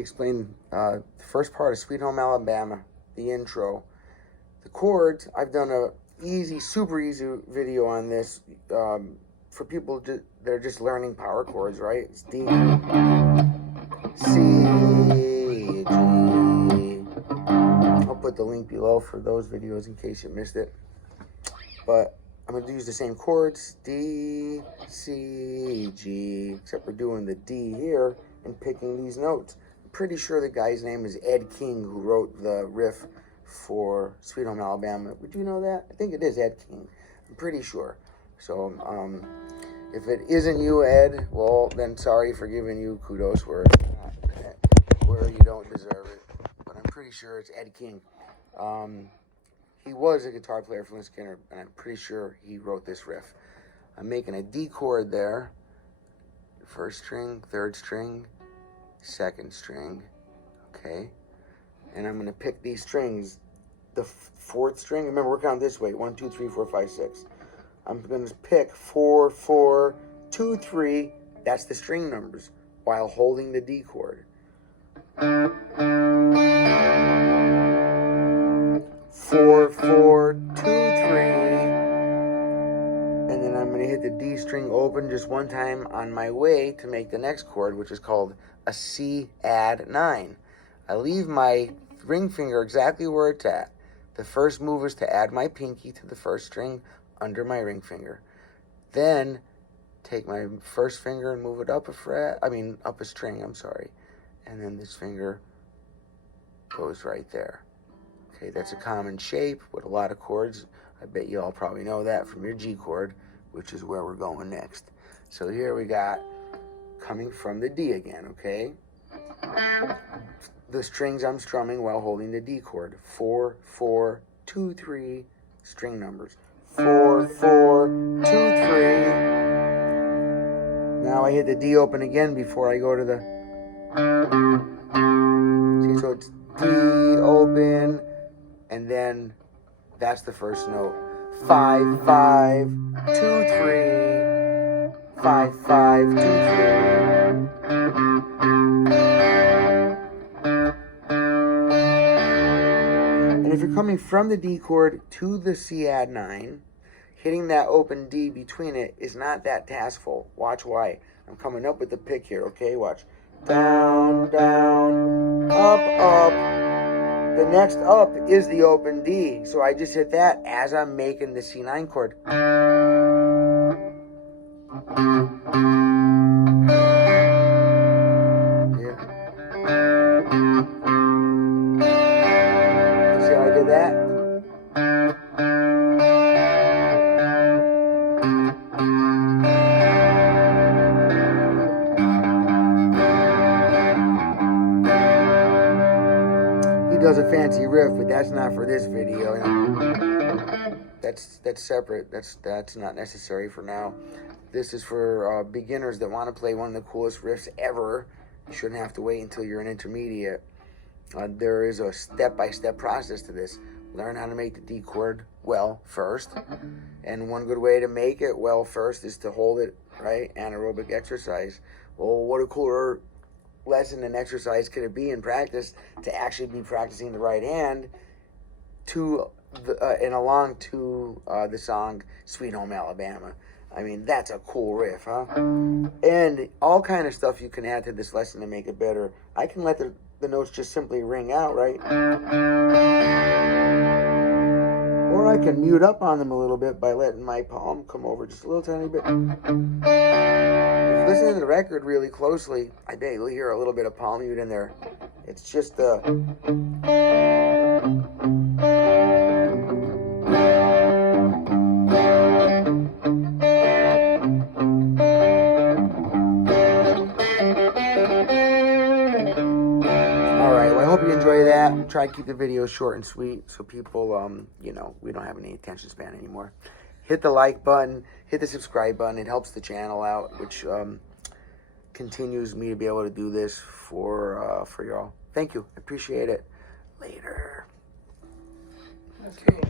Explain the first part of Sweet Home Alabama, the intro. The chords, I've done a super easy video on this for people that are just learning power chords, right? It's D, C, G. I'll put the link below for those videos in case you missed it. But I'm going to use the same chords, D, C, G, except we're doing the D here and picking these notes. Pretty sure the guy's name is Ed King, who wrote the riff for Sweet Home Alabama. Would you know that? I think it is Ed King. I'm pretty sure. So if it isn't you, Ed, well, then sorry for giving you kudos where you don't deserve it. But I'm pretty sure it's Ed King. He was a guitar player for Lynyrd Skynyrd, and I'm pretty sure he wrote this riff. I'm making a D chord there. First string, third string, second string, okay, and I'm going to pick these strings. The fourth string, remember we're counting this way, 1, 2, 3, 4, 5, 6. I'm going to pick 4, 4, 2, 3, that's the string numbers, while holding the D chord. 4, 4, 2, 3, and then I'm going to hit the D string open just one time on my way to make the next chord, which is called a C add 9. I leave my ring finger exactly where it's at. The first move is to add my pinky to the first string under my ring finger. Then take my first finger and move it up a string, and then this finger goes right there. Okay, that's a common shape with a lot of chords. I bet you all probably know that from your G chord, which is where we're going next. So here we got coming from the D again, okay? The strings I'm strumming while holding the D chord. 4, 4, 2, 3, string numbers. 4, 4, 2, 3. Now I hit the D open again before I go to the... See, so it's D open, and then that's the first note. 5, 5, 2, 3. 5, 5, 2, 3. And if you're coming from the D chord to the C add 9, hitting that open D between it is not that taskful. Watch why. I'm coming up with the pick here, okay? Watch. Down, down, up, up. The next up is the open D. So I just hit that as I'm making the C9 chord. Yeah. See how I did that? He does a fancy riff, but that's not for this video. That's separate. That's not necessary for now. This is for beginners that want to play one of the coolest riffs ever. You shouldn't have to wait until you're an intermediate. There is a step-by-step process to this. Learn how to make the D chord well first. And one good way to make it well first is to hold it, right? Anaerobic exercise. Well, what a cooler lesson and exercise could it be in practice to actually be practicing the right hand along to the song Sweet Home Alabama. I mean, that's a cool riff, huh? And all kind of stuff you can add to this lesson to make it better. I can let the notes just simply ring out, right? Or I can mute up on them a little bit by letting my palm come over just a little tiny bit. If you listen to the record really closely, I bet you'll hear a little bit of palm mute in there. It's just the... Alright, well, I hope you enjoy that. try to keep the videos short and sweet so people, you know, we don't have any attention span anymore. Hit the like button, hit the subscribe button. It helps the channel out, which continues me to be able to do this for y'all. Thank you. I appreciate it. Later. Okay.